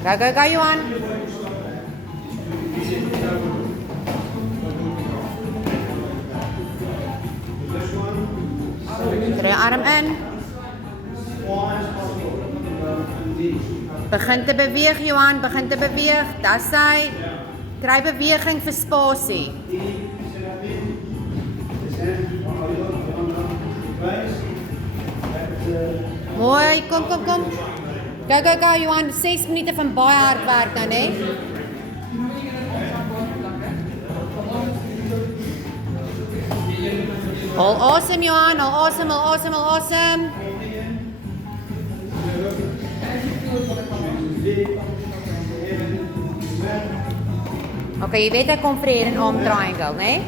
Go, Johan. Draai arm in. Begin te beweeg, Johan, begin te beweeg. Dis hy. Kry beweging vir spasie. Mooi, kom. Go, Johan. 6 minute van baie hard werk dan, hè? All awesome, Johan. All awesome. Okay, jy weet ek kom vir hier in arm triangle, né?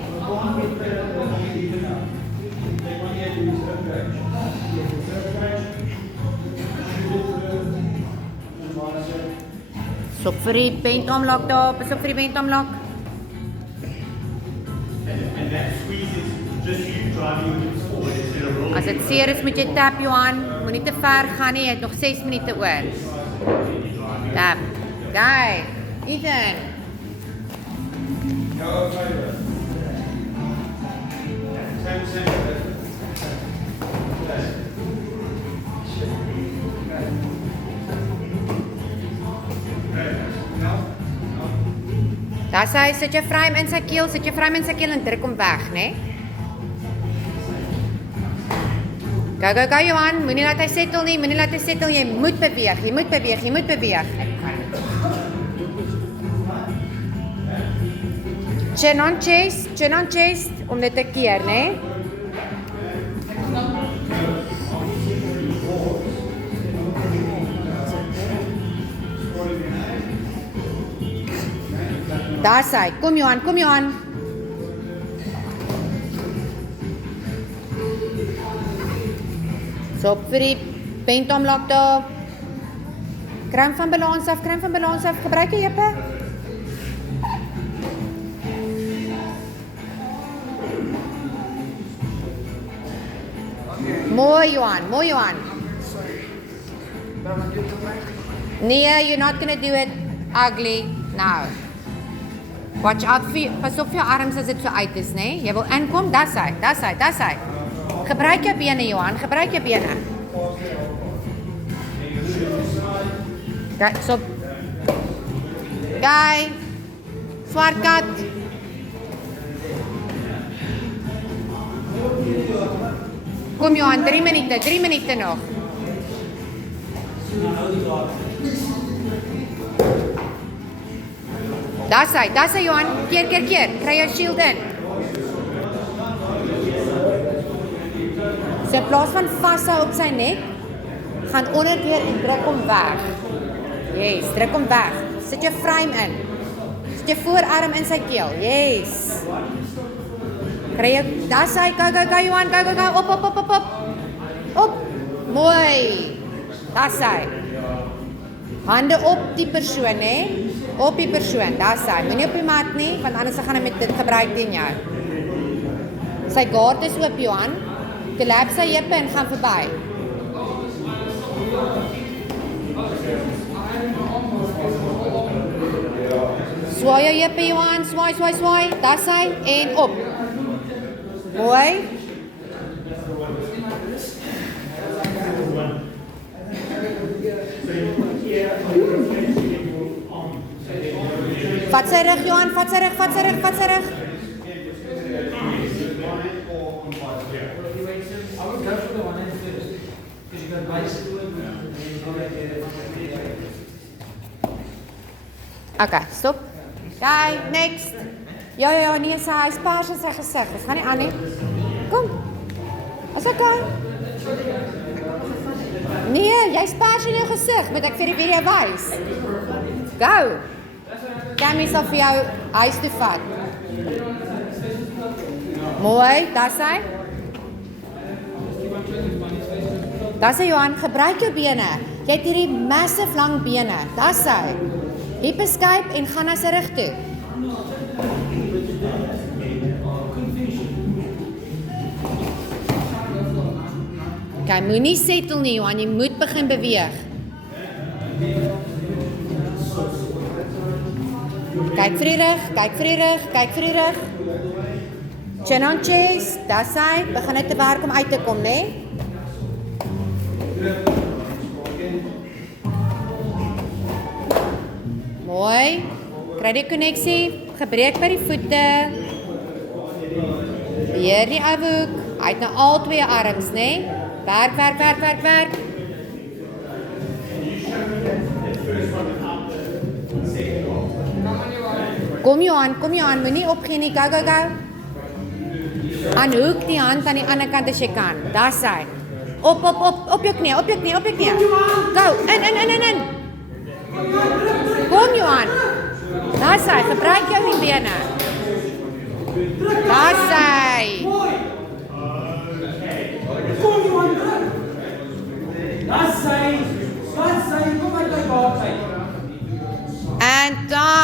Stop vir die bentarm lock daar, pas op vir die bentarm lock. As dit seer is met jy tap, Johan, moenie te ver gaan nie, jy het nog 6 minute oor. Tap. Guy, Ethan. Daar sy, sit jou frame in sy keel, en druk hom weg, né? Go, Johan, moenie laat hy settle nie, jy moet beweeg. Chin on chest, om dit te keer, né? Daar sy, kom Johan. So op vir die bentarm lock daar. Kram van balans af, gebruik jy jippe. Mooi Johan. Nee, you're not gonna do it ugly now. Watch out pas op vir jou arms as dit so uit is, né? Jy wil inkom, dis hy. Gebruik jou bene, Johan, Kijk, so. Guy. Swart kat. Kom Johan, 3 minute nog. Dis hy Johan, keer, kry jou shield in. So in plaas van vashou op sy nek, gaan onderdeur en druk hom weg. Yes, druk hom weg. Sit jou frame in. Sit jou voorarm in sy keel. Yes. Kry jou, dis hy, go Johan, go. Op. Mooi. Dis hy. Hande op die persoon, hè? Op die persoon, dis hy. Moenie op die mat nie, want anders gaan hy met dit gebruik teen jou. Sy guard is oop, Johan. Klap sy jippe en gaan verby. Swaai jou jippe, Johan, swaai. Dis hy, en op. Mooi. Vat sy rug, Johan, vat sy rug. Okay, stop. Okay, next. Ja, nee, hy is pers in sy gesig. Dit gaan nie aan nie. Kom. Is okay. Nee, jy's pers in jou gesig, moet ek vir die video wys. Go. Cammy sal vir jou huis toe vat. Mooi, dis hy. Dis hy, Johan, gebruik jou bene. Jy het hierdie massive lang bene. Dis hy. Hip escape en gaan na sy rug toe. Okay, moenie settle nie, Johan, jy moet begin beweeg. Kyk vir die rug, kyk vir die rug, kyk vir die rug. Chin on chest, dis hy. Begin net te werk om uit te kom, né? Mooi. Kry die koneksie, gebreek by die voete. Beheer die ou hoek. Hy het nou al twee arms, né? Werk, werk, werk, werk, werk. Kom Johan, moenie opgee nie, go, go, go. Aanhoek die hand aan die ander kant as jy kan. Dis hy. Op jou knie, op jou knie, op jou knie. Go, in. Kom Johan. Dis hy, gebruik jou die bene. Dis hy. Kom Johan, dis hy, kom uit my baard uit. En dan